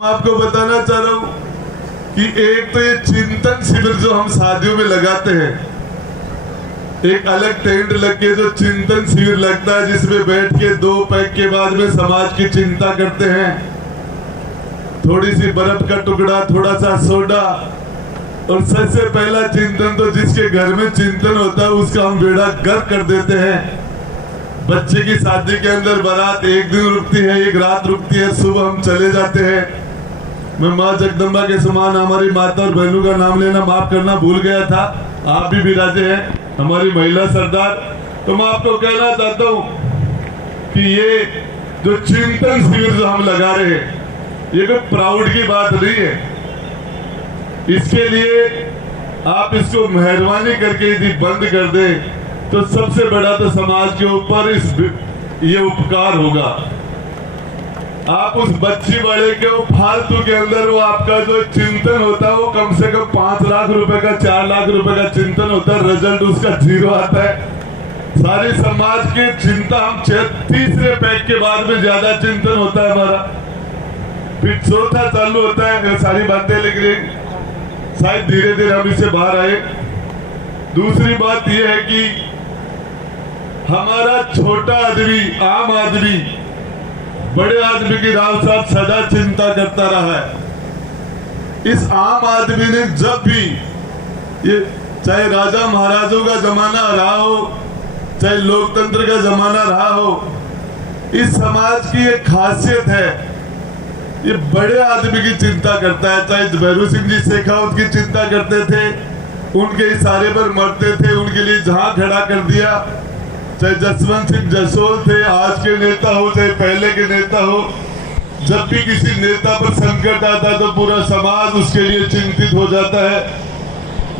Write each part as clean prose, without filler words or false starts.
आपको बताना चाह रहा हूँ कि एक तो ये चिंतन शिविर जो हम शादियों में लगाते हैं, एक अलग टेंट लग के जो चिंतन शिविर लगता है जिसमें बैठ के 2 पैक के बाद में समाज की चिंता करते हैं। थोड़ी सी बर्फ का टुकड़ा, थोड़ा सा सोडा, और सबसे पहला चिंतन तो जिसके घर में चिंतन होता है उसका हम बेड़ा गर्क कर देते हैं। बच्चे की शादी के अंदर बारात एक दिन रुकती है, एक रात रुकती है, सुबह हम चले जाते हैं। मैं माँ जगदम्बा के समान हमारी माता और बहनों का नाम लेना माफ करना भूल गया था। आप भी विराजे हैं हमारी महिला सरदार। तो मैं आपको कहना चाहता हूँ कि ये जो चिंतन शिविर जो हम लगा रहे हैं, ये कोई प्राउड की बात नहीं है। इसके लिए आप इसको मेहरबानी करके यदि बंद कर दें तो सबसे बड़ा तो समाज के ऊपर ये उपकार होगा। आप उस बच्ची बड़े के फालतू के अंदर वो आपका जो चिंतन होता है वो कम से कम 5 लाख रुपए का, 4 लाख रुपए का चिंतन होता है, रिजल्ट उसका 0 आता है। सारी समाज की चिंता हम 33वें पैक के बाद में ज्यादा चिंतन होता है हमारा, फिर चौथा चालू होता है सारी बातें, लेकिन शायद धीरे धीरे हम इससे बाहर आए। दूसरी बात यह है कि हमारा छोटा आदमी, आम आदमी, बड़े आदमी की राव साहब सदा चिंता करता रहा है। इस आम आदमी ने जब भी, ये चाहे राजा महाराजों का जमाना रहा हो, चाहे लोकतंत्र का जमाना रहा हो, इस समाज की एक खासियत है, ये बड़े आदमी की चिंता करता है। चाहे भैरू सिंह जी शेखावत की चिंता करते थे, उनके इशारे पर मरते थे, उनके लिए जहां खड़ा कर दिया। चाहे जसवंत सिंह जसोल थे, आज के नेता हो चाहे पहले के नेता हो, जब भी किसी नेता पर संकट आता तो पूरा समाज उसके लिए चिंतित हो जाता है।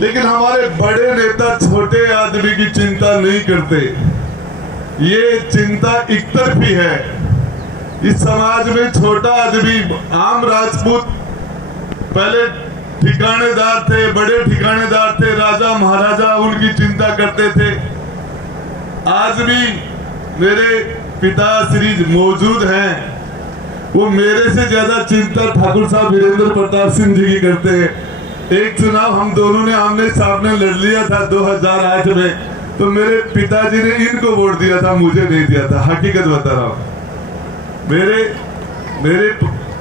लेकिन हमारे बड़े नेता छोटे आदमी की चिंता नहीं करते। ये चिंता एक तरफी है। इस समाज में छोटा आदमी, आम राजपूत पहले ठिकानेदार थे, बड़े ठिकानेदार थे, राजा महाराजा उनकी चिंता करते थे। आज भी मेरे पिता श्री मौजूद हैं, वो मेरे से ज्यादा चिंता ठाकुर साहब वीरेंद्र प्रताप सिंह जी की करते हैं। एक चुनाव हम दोनों ने आमने सामने लड़ लिया था 2008 में, तो मेरे पिताजी ने इनको वोट दिया था, मुझे नहीं दिया था। हकीकत बता रहा हूँ। मेरे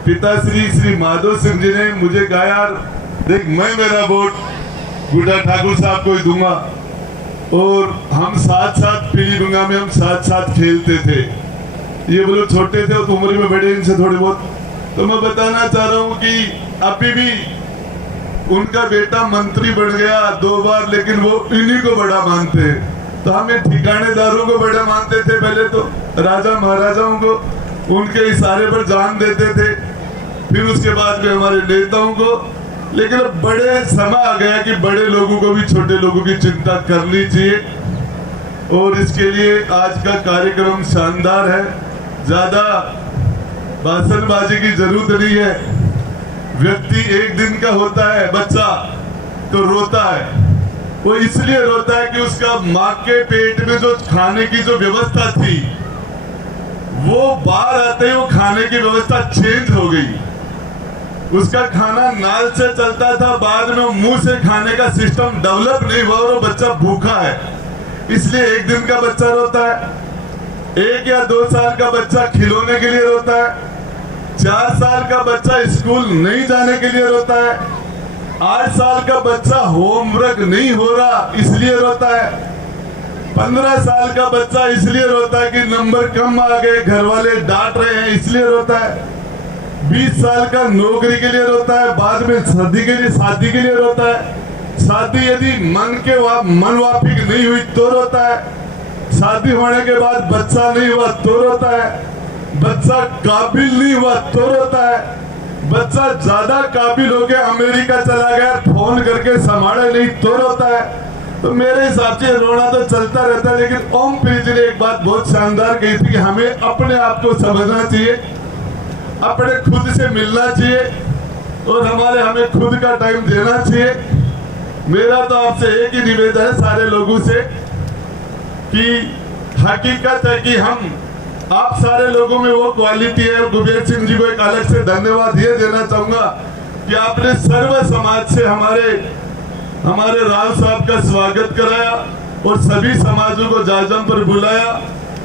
पिताश्री श्री माधव सिंह जी ने मुझे कहा, यार देख, मैं मेरा वोट गुड्डा ठाकुर साहब को ही दूंगा, और हम साथ साथ पीली गंगा में हम साथ साथ खेलते थे। ये वो लोग छोटे थे तो उम्र में बड़े इनसे थोड़े बहुत। तो मैं बताना चाह रहा हूँ कि अभी भी उनका बेटा मंत्री बन गया 2 बार, लेकिन वो इन्हीं को बड़ा मानते हैं। तो हम ये ठिकानेदारों को बड़ा मानते थे, पहले तो राजा महाराजाओं को, उनके इशारे पर जान देते थे, फिर उसके बाद में हमारे नेताओं को। लेकिन अब बड़े समय आ गया कि बड़े लोगों को भी छोटे लोगों की चिंता करनी चाहिए, और इसके लिए आज का कार्यक्रम शानदार है। ज्यादा भाषणबाजी की जरूरत नहीं है। व्यक्ति एक दिन का होता है, बच्चा तो रोता है, वो इसलिए रोता है कि उसका माँ के पेट में जो खाने की जो व्यवस्था थी, वो बाहर आते ही वो खाने की व्यवस्था चेंज हो गई। उसका खाना नाल से चलता था, बाद में मुंह से खाने का सिस्टम डेवलप नहीं हुआ और वो बच्चा भूखा है, इसलिए एक दिन का बच्चा रोता है। 1 या 2 साल का बच्चा खिलौने के लिए रोता है। 4 साल का बच्चा स्कूल नहीं जाने के लिए रोता है। 8 साल का बच्चा होमवर्क नहीं हो रहा इसलिए रोता है। 15 साल का बच्चा इसलिए रोता है कि नंबर कम आ गए, घर वाले डांट रहे हैं, इसलिए रोता है। 20 साल का नौकरी के लिए रोता है, बाद में शादी के लिए रोता है। शादी यदि मन वाफिक नहीं हुई तो रोता है। शादी होने के बाद बच्चा नहीं हुआ तो रोता है। बच्चा काबिल नहीं हुआ तो रोता है। बच्चा ज्यादा काबिल हो गया, अमेरिका चला गया, फोन करके संभाले नहीं तो रोता है। तो मेरे हिसाब से रोना तो चलता रहता है। लेकिन ओम प्रीत जी ने एक बात बहुत शानदार कही थी कि हमें अपने आप को समझना चाहिए, अपने खुद से मिलना चाहिए, और हमें खुद का टाइम देना चाहिए। मेरा तो आपसे एक ही निवेदन है सारे लोगों से कि हकीकत है कि हम आप सारे लोगों में वो क्वालिटी है। कुबेर सिंह जी को एक अलग से धन्यवाद ये देना चाहूंगा कि आपने सर्व समाज से हमारे राव साहब का स्वागत कराया और सभी समाजों को जाजम पर बुलाया।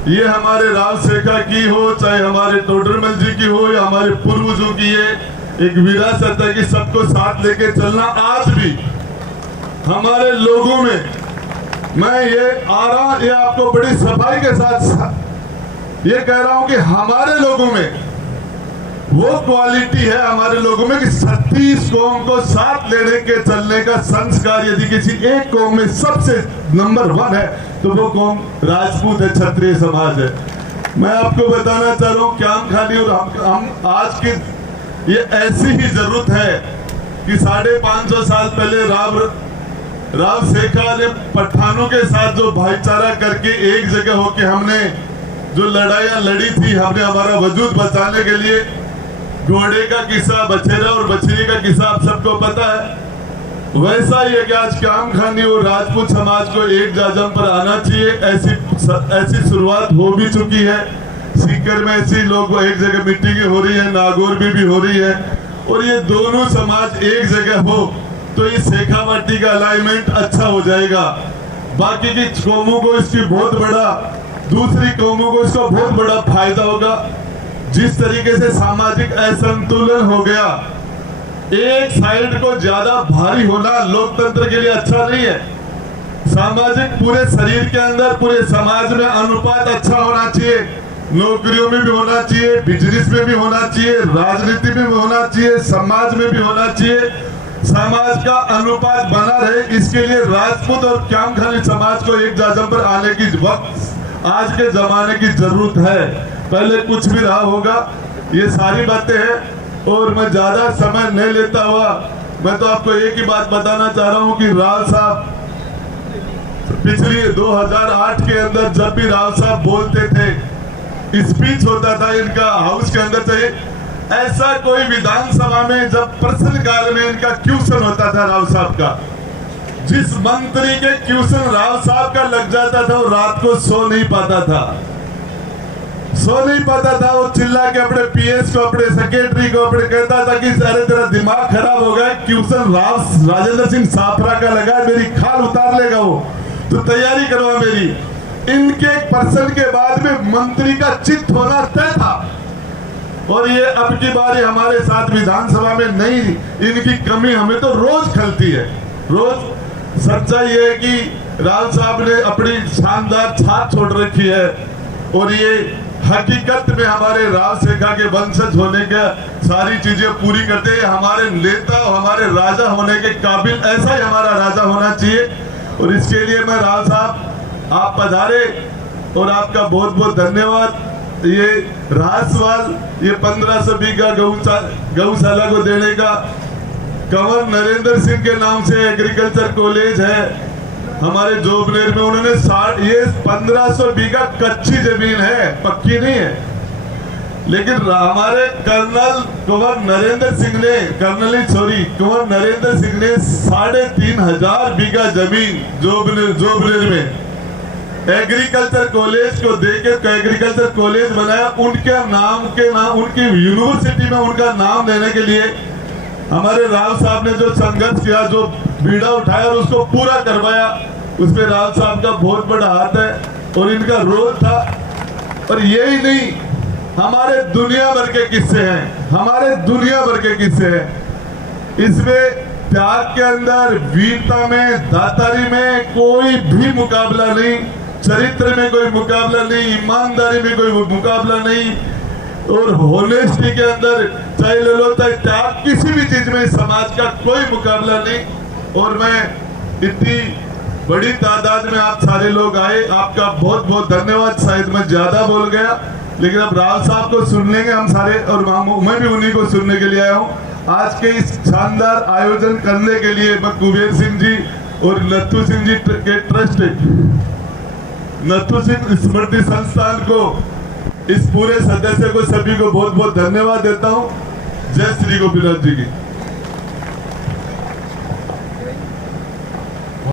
ये हमारे राव शेखा की हो, चाहे हमारे टोडरमल जी की हो, या हमारे पूर्वजों की ये एक विरासत है कि सबको साथ लेके चलना। आज भी हमारे लोगों में, मैं ये आपको बड़ी सफाई के साथ ये कह रहा हूं कि हमारे लोगों में वो क्वालिटी है हमारे लोगों में कि 36 कौम को साथ लेने के चलने का संस्कार यदि किसी एक कौम में सबसे नंबर 1 है तो वो कौम राजपूत है, क्षत्रिय समाज है। मैं आपको बताना चाह रहा हूँ क्याम खानी और हम आज की ये ऐसी ही जरूरत है कि 550 साल पहले राव शेखा ने पठानों के साथ जो भाईचारा करके एक जगह होके हमने जो लड़ाइयां लड़ी थी, हमने हमारा वजूद बचाने के लिए, घोड़े का किस्सा, बछेरा और बछड़ी का किस्सा आप सबको पता है। वैसा ही है कि आज क्याम खानी और राजपूत समाज को एक जाजम पर आना चाहिए। ऐसी शुरुआत हो भी चुकी है। सीकर में ऐसी लोग एक जगह मीटिंगें हो रही है, नागौर में भी हो रही है, और ये दोनों समाज एक जगह हो तो इस शेखावाटी का अलाइनमेंट अच्छा हो जाएगा। बाकी की कौमों को इसकी बहुत बड़ा, दूसरी कौमों को इसका बहुत बड़ा फायदा होगा। जिस तरीके से सामाजिक असंतुलन हो गया, एक साइड को ज्यादा भारी होना लोकतंत्र के लिए अच्छा नहीं है। सामाजिक पूरे शरीर के अंदर, पूरे समाज में अनुपात अच्छा होना चाहिए। नौकरियों में भी होना चाहिए, बिजनेस में भी होना चाहिए, राजनीति में भी होना चाहिए, समाज में भी होना चाहिए। समाज का अनुपात बना रहे, इसके लिए राजपूत और क्याम खानी समाज को एक जाजम पर आने की वक्त आज के जमाने की जरूरत है। पहले कुछ भी रहा होगा, ये सारी बातें हैं। और मैं ज्यादा समय नहीं लेता हुआ मैं तो आपको एक ही बात बताना चाह रहा हूं कि राव साहब पिछली 2008 के अंदर जब भी राव साहब बोलते थे, स्पीच होता था इनका हाउस के अंदर, चाहिए ऐसा कोई विधानसभा में जब प्रश्नकाल में इनका क्वेश्चन होता था राव साहब का, जिस मंत्री के क्वेश्चन राव साहब का लग जाता था वो रात को सो नहीं पाता था। वो चिल्ला के अपने पीएस को, अपने सेक्रेटरी को अपने कहता था कि अरे तेरा दिमाग खराब हो गया, क्वेश्चन राजेंद्र सिंह साफरा का लगा, मेरी खाल उतार लेगा वो, तो तैयारी करवा मेरी। इनके प्रश्न के बाद में मंत्री का चित्त होना तय था। और ये अब की बार हमारे साथ विधानसभा में नहीं, इनकी कमी हमें तो रोज खलती है, रोज। सच्चाई है कि राव साहब ने अपनी शानदार छाप छोड़ रखी है और ये हकीकत में हमारे राव शेखा के वंशज होने का सारी चीजें पूरी करते हैं। हमारे नेता, हमारे राजा होने के काबिल ऐसा ही हमारा राजा होना चाहिए। और इसके लिए मैं राव साहब आप पधारे और आपका बहुत बहुत धन्यवाद। ये रहा सवाल, ये 1500 बीघा गौशाला को देने का, कंवर नरेंद्र सिंह के नाम से एग्रीकल्चर कॉलेज है हमारे जोबनेर में। उन्होंने 1500 बीघा कच्ची जमीन है, पक्की नहीं है, लेकिन हमारे कुंवर नरेंद्र सिंह ने 3500 बीघा जमीन जोबनेर में एग्रीकल्चर कॉलेज को देके एग्रीकल्चर कॉलेज बनाया। उनकी यूनिवर्सिटी में उनका नाम देने के लिए हमारे राव साहब ने जो संघर्ष किया, जो बीड़ा उठाया और उसको पूरा करवाया, उसमें राव साहब का बहुत बड़ा हाथ है और इनका रोल था। और यही नहीं, हमारे दुनिया भर के किस्से हैं, इसमें त्याग के अंदर, वीरता में, दातारी में कोई भी मुकाबला नहीं, चरित्र में कोई मुकाबला नहीं, ईमानदारी में कोई मुकाबला नहीं, और होनेस्टी के अंदर चाहे ले लो, चाहे त्याग, किसी भी चीज में समाज का कोई मुकाबला नहीं। और मैं इतनी बड़ी तादाद में आप सारे लोग आए, आपका बहुत बहुत धन्यवाद। शायद मैं ज्यादा बोल गया, लेकिन अब राव साहब को सुन लेंगे हम सारे, और मैं भी उन्हीं को सुनने के लिए आया हूँ। आज के इस शानदार आयोजन करने के लिए मैं कुबेर सिंह जी और नथु सिंह जी के ट्रस्ट, नथु सिंह स्मृति संस्थान को, इस पूरे सदस्य को, सभी को बहुत बहुत धन्यवाद देता हूँ। जय श्री गोपीनाथ जी की।